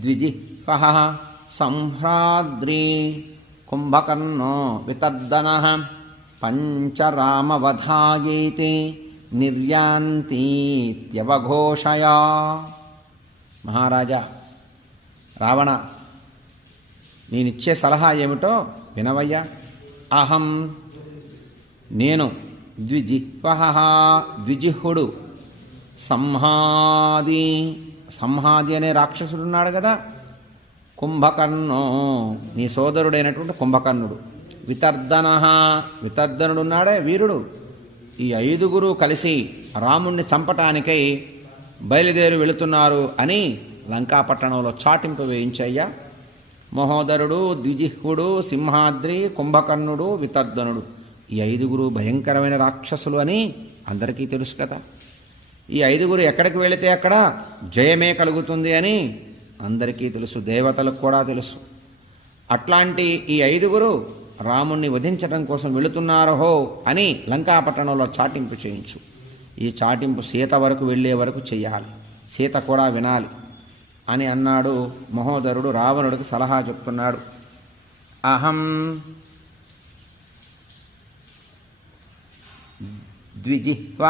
ద్విజిహ్వः సంహ్రాద్రి కుంభకర్ణో వితర్దనः పంచరామవధాయేతి నిర్యాంతీత్యవఘోషయా. మహారాజా రావణ నేనిచ్చే సలహా ఏమిటో వినవయ్యా? అహం నేను ద్విజిహ్వ ద్విజిహ్వుడు సంహాది సంహాది అనే రాక్షసుడున్నాడు కదా. కుంభకర్ణో నీ సోదరుడైనటువంటి కుంభకర్ణుడు. వితర్దన వితర్ధనుడున్నాడే వీరుడు. ఈ ఐదుగురు కలిసి రాముణ్ణి చంపటానికై బయలుదేరి వెళుతున్నారు అని లంకాపట్టణంలో చాటింపు వేయించయ్యా. మహోదరుడు ద్విజిహ్వుడు సింహాద్రి కుంభకర్ణుడు వితర్దనుడు ఈ ఐదుగురు భయంకరమైన రాక్షసులు అని అందరికీ తెలుసు కదా. ఈ ఐదుగురు ఎక్కడికి వెళితే అక్కడ జయమే కలుగుతుంది అని అందరికీ తెలుసు దేవతలకు కూడా తెలుసు. అట్లాంటి ఈ ఐదుగురు రాముణ్ణి వధించడం కోసం వెళుతున్నారహో అని లంకాపట్టణంలో చాటింపు చేయించు. ఈ చాటింపు సీత వరకు వెళ్ళే వరకు చేయాలి సీత కూడా వినాలి అని అన్నాడు మహోదరుడు రావణుడికి సలహా చెప్తున్నాడు. అహం ద్విజిహ్వ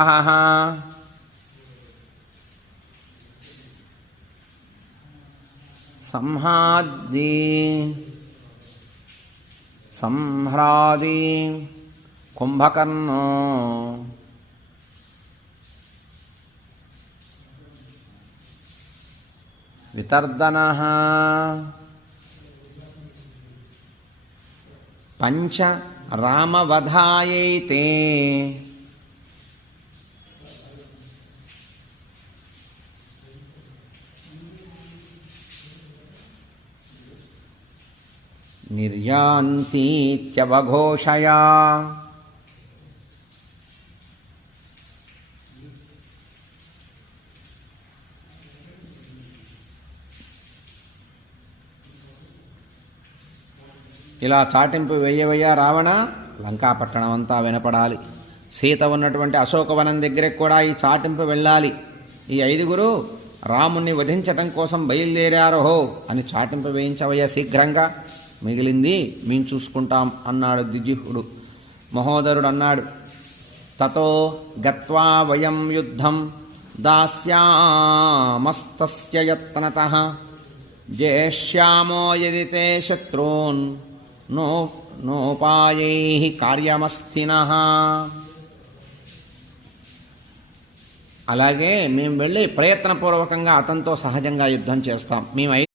సంహాది సంహ్రాది కుంభకర్ణో. వితర్దన పంచ రామవధాయైతే. నిర్యాంతీత్యవఘోషయా ఇలా చాటింపు వేయవయ్యా రావణ లంకాపట్టణం అంతా వినపడాలి. సీత ఉన్నటువంటి అశోకవనం దగ్గరికి కూడా ఈ చాటింపు వెళ్ళాలి. ఈ ఐదుగురు రాముణ్ణి వధించటం కోసం బయలుదేరారహో అని చాటింపు వేయించవయ్యా శీఘ్రంగా. మిగిలింది మేము చూసుకుంటాం అన్నాడు ద్విజిహుడు మహోదరుడు అన్నాడు తతో గత్వా వయం యుద్ధం దాస్యామస్తస్య యత్నత. జేష్యామో యది తే శత్రూన్ నో నోపాయై కార్యమస్థిన అలాగే మేము వెళ్ళి ప్రయత్నపూర్వకంగా అతనితో సహజంగా యుద్ధం చేస్తాం. మేము